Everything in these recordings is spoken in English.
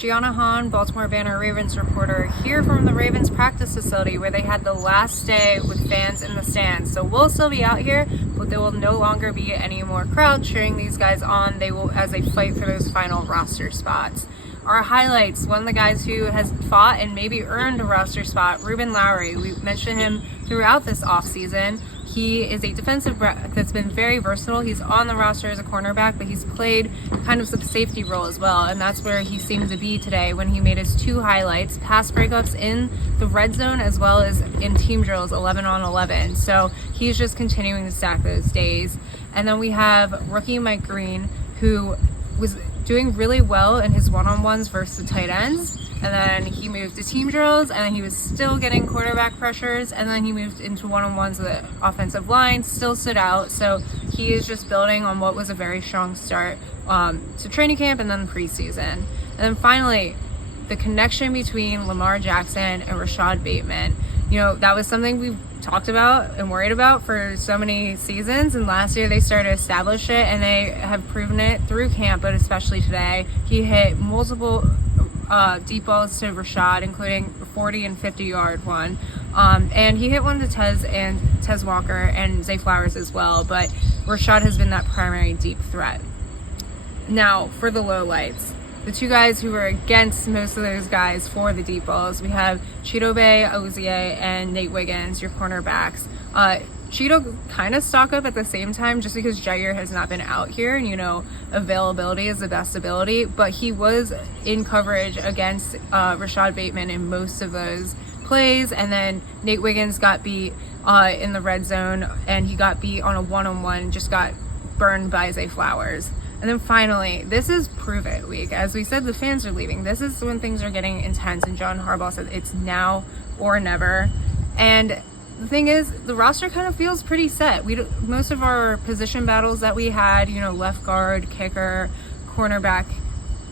Giana Han, Baltimore Banner Ravens reporter, here from the Ravens practice facility where they had the last day with fans in the stands. So we'll still be out here, but there will no longer be any more crowd cheering these guys on. They will, as they fight for those final roster spots. Our highlights, one of the guys who has fought and maybe earned a roster spot, Reuben Lowery. We mentioned him throughout this offseason. He is a defensive back that's been very versatile. He's on the roster as a cornerback, but he's played kind of some safety role as well, and that's where he seemed to be today when he made his two highlights, pass breakups in the red zone as well as in team drills 11 on 11. So he's just continuing to stack those days. And then we have rookie Mike Green, who was doing really well in his one-on-ones versus the tight ends, and then he moved to team drills, and then he was still getting quarterback pressures, and then he moved into one-on-ones with the offensive line, still stood out. So he is just building on what was a very strong start to training camp and then preseason. And then finally, the connection between Lamar Jackson and Rashad Bateman. You know, that was something we've talked about and worried about for so many seasons, and last year they started to establish it, and they have proven it through camp, but especially today. He hit multiple deep balls to Rashad, including a 40 and 50-yard one, and he hit one to Tez Walker and Zay Flowers as well, but Rashad has been that primary deep threat. Now for the lowlights, the two guys who were against most of those guys for the deep balls, we have Cheeto Bayier and Nate Wiggins, your cornerbacks. Cheeto kind of stock up at the same time just because Jair has not been out here, and you know, availability is the best ability, but he was in coverage against Rashad Bateman in most of those plays. And then Nate Wiggins got beat in the red zone, and he got beat on a one-on-one, just got burned by Zay Flowers. And then finally, this is prove it week. As we said, the fans are leaving. This is when things are getting intense, and John Harbaugh said it's now or never. And the thing is, the roster kind of feels pretty set. Most of our position battles that we had, you know, left guard, kicker, cornerback,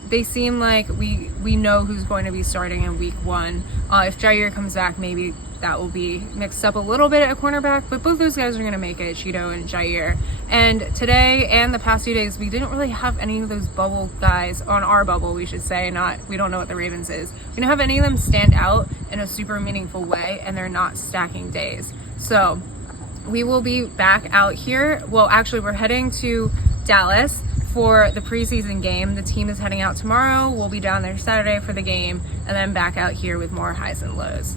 they seem like we know who's going to be starting in week one. If Jair comes back, maybe that will be mixed up a little bit at cornerback, but both those guys are going to make it, Cheeto and Jair. And today and the past few days, we didn't really have any of those bubble guys on our bubble, we should say. We don't know what the Ravens is. We don't have any of them stand out in a super meaningful way, and they're not stacking days. So we will be back out here. Well, actually, we're heading to Dallas for the preseason game. The team is heading out tomorrow. We'll be down there Saturday for the game, and then back out here with more highs and lows.